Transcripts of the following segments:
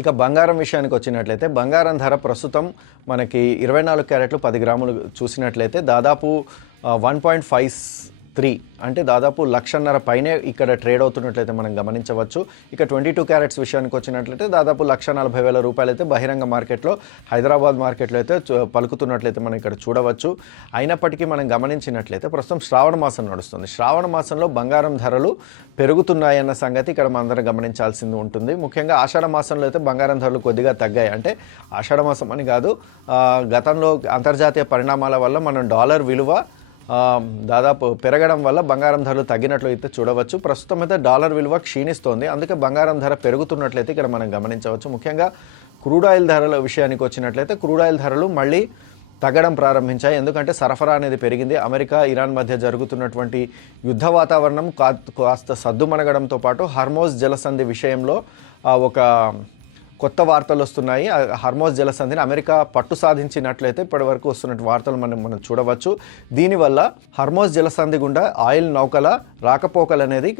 ఇక బంగారం విషయానికి వచ్చినట్లయితే బంగారం ధర ప్రస్తుతం మనకి 24 క్యారెట్లు 10 గ్రాములు చూసినట్లయితే దాదాపు 1.53 అంటే దాదాపు 1,50,000 పైనే ఇక్కడ ట్రేడ్ అవుతున్నట్లయితే మనం గమనించవచ్చు. ఇక 22 క్యారెట్స్ విషయానికి వచ్చినట్లయితే దాదాపు 1,40,000 రూపాయలు అయితే బహిరంగ మార్కెట్లో హైదరాబాద్ మార్కెట్లో అయితే పలుకుతున్నట్లయితే మనం ఇక్కడ చూడవచ్చు. అయినప్పటికీ మనం గమనించినట్లయితే ప్రస్తుతం శ్రావణ మాసం నడుస్తుంది. శ్రావణ మాసంలో బంగారం ధరలు పెరుగుతున్నాయన్న సంగతి ఇక్కడ మనందరం గమనించాల్సింది ఉంటుంది. ముఖ్యంగా ఆషాఢ మాసంలో అయితే బంగారం ధరలు కొద్దిగా తగ్గాయి. అంటే ఆషాఢ మాసం అని కాదు, గతంలో అంతర్జాతీయ పరిణామాల వల్ల మనం డాలర్ విలువ దాదాపు పెరగడం వల్ల బంగారం ధరలు తగ్గినట్లు అయితే చూడవచ్చు. ప్రస్తుతం అయితే డాలర్ విలువ క్షీణిస్తోంది, అందుకే బంగారం ధర పెరుగుతున్నట్లయితే ఇక్కడ మనం గమనించవచ్చు. ముఖ్యంగా క్రూడ్ ఆయిల్ ధరల విషయానికి వచ్చినట్లయితే క్రూడ్ ఆయిల్ ధరలు మళ్ళీ తగ్గడం ప్రారంభించాయి. ఎందుకంటే సరఫరా అనేది పెరిగింది. అమెరికా ఇరాన్ మధ్య జరుగుతున్నటువంటి యుద్ధ వాతావరణం కాస్త సద్దుమణగడంతో పాటు హర్మోజ్ జలసంధి విషయంలో ఒక కొత్త వార్తలు వస్తున్నాయి. హర్మోజ్ జలసంధిని అమెరికా పట్టు సాధించినట్లయితే ఇప్పటి వరకు వస్తున్న వార్తలు మనం చూడవచ్చు. దీనివల్ల హర్మోజ్ జలసంధి గుండా ఆయిల్ నౌకల రాకపోకలు అనేది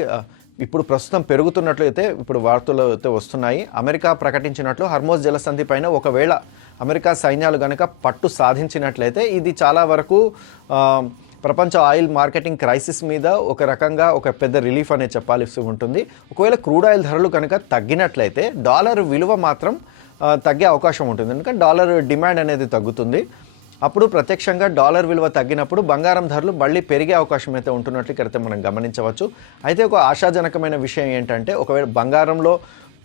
ఇప్పుడు ప్రస్తుతం పెరుగుతున్నట్లు అయితే ఇప్పుడు వార్తలు అయితే వస్తున్నాయి. అమెరికా ప్రకటించినట్లు హర్మోజ్ జలసంధి పైన ఒకవేళ అమెరికా సైన్యాలు కనుక పట్టు సాధించినట్లయితే ఇది చాలా వరకు ప్రపంచ ఆయిల్ మార్కెటింగ్ క్రైసిస్ మీద ఒక రకంగా ఒక పెద్ద రిలీఫ్ అనేది చెప్పాల్సి ఉంటుంది. ఒకవేళ క్రూడ్ ఆయిల్ ధరలు కనుక తగ్గినట్లయితే డాలర్ విలువ మాత్రం తగ్గే అవకాశం ఉంటుంది. ఎందుకంటే డాలర్ డిమాండ్ అనేది తగ్గుతుంది. అప్పుడు ప్రత్యక్షంగా డాలర్ విలువ తగ్గినప్పుడు బంగారం ధరలు మళ్ళీ పెరిగే అవకాశం అయితే ఉంటున్నట్లు ఇక్కడైతే మనం గమనించవచ్చు. అయితే ఒక ఆశాజనకమైన విషయం ఏంటంటే ఒకవేళ బంగారంలో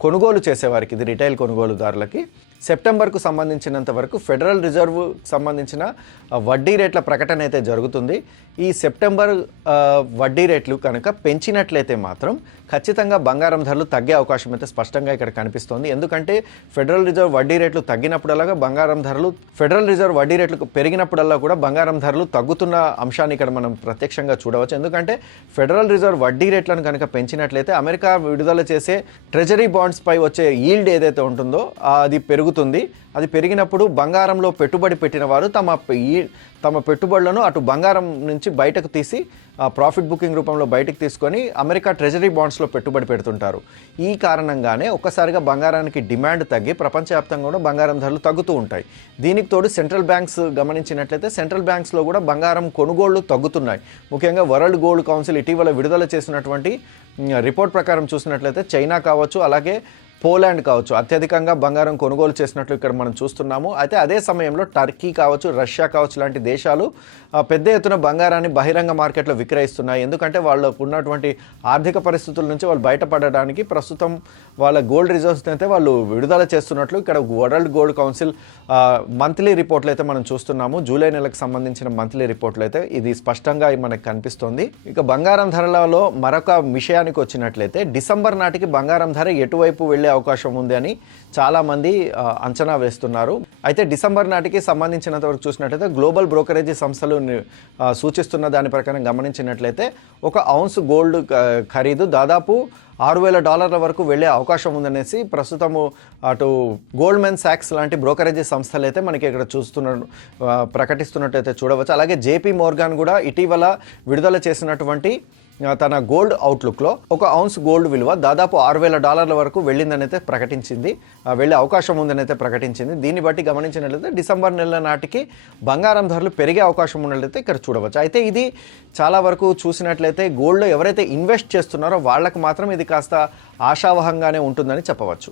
కొనుగోలు చేసేవారికి, ఇది రిటైల్ కొనుగోలుదారులకి సెప్టెంబర్కు సంబంధించినంత వరకు ఫెడరల్ రిజర్వ్ సంబంధించిన వడ్డీ రేట్ల ప్రకటన అయితే జరుగుతుంది. ఈ సెప్టెంబర్ వడ్డీ రేట్లు కనుక పెంచినట్లయితే మాత్రం ఖచ్చితంగా బంగారం ధరలు తగ్గే అవకాశం అయితే స్పష్టంగా ఇక్కడ కనిపిస్తోంది. ఎందుకంటే ఫెడరల్ రిజర్వ్ వడ్డీ రేట్లు తగ్గినప్పుడల్లా బంగారం ధరలు, ఫెడరల్ రిజర్వ్ వడ్డీ రేట్లు పెరిగినప్పుడల్లా కూడా బంగారం ధరలు తగ్గుతున్న అంశాన్ని ఇక్కడ మనం ప్రత్యక్షంగా చూడవచ్చు. ఎందుకంటే ఫెడరల్ రిజర్వ్ వడ్డీ రేట్లను కనుక పెంచినట్లయితే అమెరికా విడుదల చేసే ట్రెజరీ బాండ్స్ పై వచ్చే ఈల్డ్ ఏదైతే ఉంటుందో అది పెరుగుతుంది. అది పెరిగినప్పుడు బంగారంలో పెట్టుబడి పెట్టిన వారు తమ పెట్టుబడులను అటు బంగారం నుంచి బయటకు తీసి ప్రాఫిట్ బుకింగ్ రూపంలో బయటకు తీసుకొని అమెరికా ట్రెజరీ బాండ్స్లో పెట్టుబడి పెడుతుంటారు. ఈ కారణంగానే ఒక్కసారిగా బంగారానికి డిమాండ్ తగ్గి ప్రపంచవ్యాప్తంగా కూడా బంగారం ధరలు తగ్గుతూ ఉంటాయి. దీనికి తోడు సెంట్రల్ బ్యాంక్స్ గమనించినట్లయితే సెంట్రల్ బ్యాంక్స్లో కూడా బంగారం కొనుగోళ్లు తగ్గుతున్నాయి. ముఖ్యంగా వరల్డ్ గోల్డ్ కౌన్సిల్ ఇటీవల విడుదల చేసినటువంటి రిపోర్ట్ ప్రకారం చూసినట్లయితే చైనా కావచ్చు, అలాగే పోలాండ్ కావచ్చు అత్యధికంగా బంగారం కొనుగోలు చేసినట్లు ఇక్కడ మనం చూస్తున్నాము. అయితే అదే సమయంలో టర్కీ కావచ్చు, రష్యా కావచ్చు లాంటి దేశాలు పెద్ద ఎత్తున బంగారాన్ని బహిరంగ మార్కెట్లో విక్రయిస్తున్నాయి. ఎందుకంటే వాళ్ళకు ఉన్నటువంటి ఆర్థిక పరిస్థితుల నుంచి వాళ్ళు బయటపడడానికి ప్రస్తుతం వాళ్ళ గోల్డ్ రిజర్వ్స్ అయితే వాళ్ళు విడుదల చేస్తున్నట్లు ఇక్కడ వరల్డ్ గోల్డ్ కౌన్సిల్ మంత్లీ రిపోర్ట్లు అయితే మనం చూస్తున్నాము. జూలై నెలకు సంబంధించిన మంత్లీ రిపోర్ట్లు అయితే ఇది స్పష్టంగా మనకు కనిపిస్తోంది. ఇక బంగారం ధరలలో మరొక విషయానికి వచ్చినట్లయితే డిసెంబర్ నాటికి బంగారం ధర ఎటువైపు వెళ్ళే అవకాశం ఉంది అని చాలామంది అంచనా వేస్తున్నారు. అయితే డిసెంబర్ నాటికి సంబంధించినంత వరకు చూసినట్లయితే గ్లోబల్ బ్రోకరేజీ సంస్థలు సూచిస్తున్న దాని ప్రకారం గమనించినట్లయితే ఒక ఔన్స్ గోల్డ్ ఖరీదు దాదాపు $6,000 వరకు వెళ్ళే అవకాశం ఉందనేసి ప్రస్తుతము అటు గోల్డ్మెన్ సాక్స్ లాంటి బ్రోకరేజీ సంస్థలు అయితే మనకి ఇక్కడ ప్రకటిస్తున్నట్టయితే చూడవచ్చు. అలాగే జేపీ మోర్గాన్ కూడా ఇటీవల విడుదల చేసినటువంటి తన గోల్డ్ అవుట్లుక్లో ఒక ఔన్స్ గోల్డ్ విలువ దాదాపు $6,000 వరకు వెళ్ళిందని అయితే ప్రకటించింది, వెళ్ళే అవకాశం ఉందని అయితే ప్రకటించింది. దీన్ని బట్టి గమనించినట్లయితే డిసెంబర్ నెల నాటికి బంగారం ధరలు పెరిగే అవకాశం ఉన్నట్లయితే ఇక్కడ చూడవచ్చు. అయితే ఇది చాలా వరకు చూసినట్లయితే గోల్డ్లో ఎవరైతే ఇన్వెస్ట్ చేస్తున్నారో వాళ్ళకు మాత్రం ఇది కాస్త ఆశావహంగానే ఉంటుందని చెప్పవచ్చు.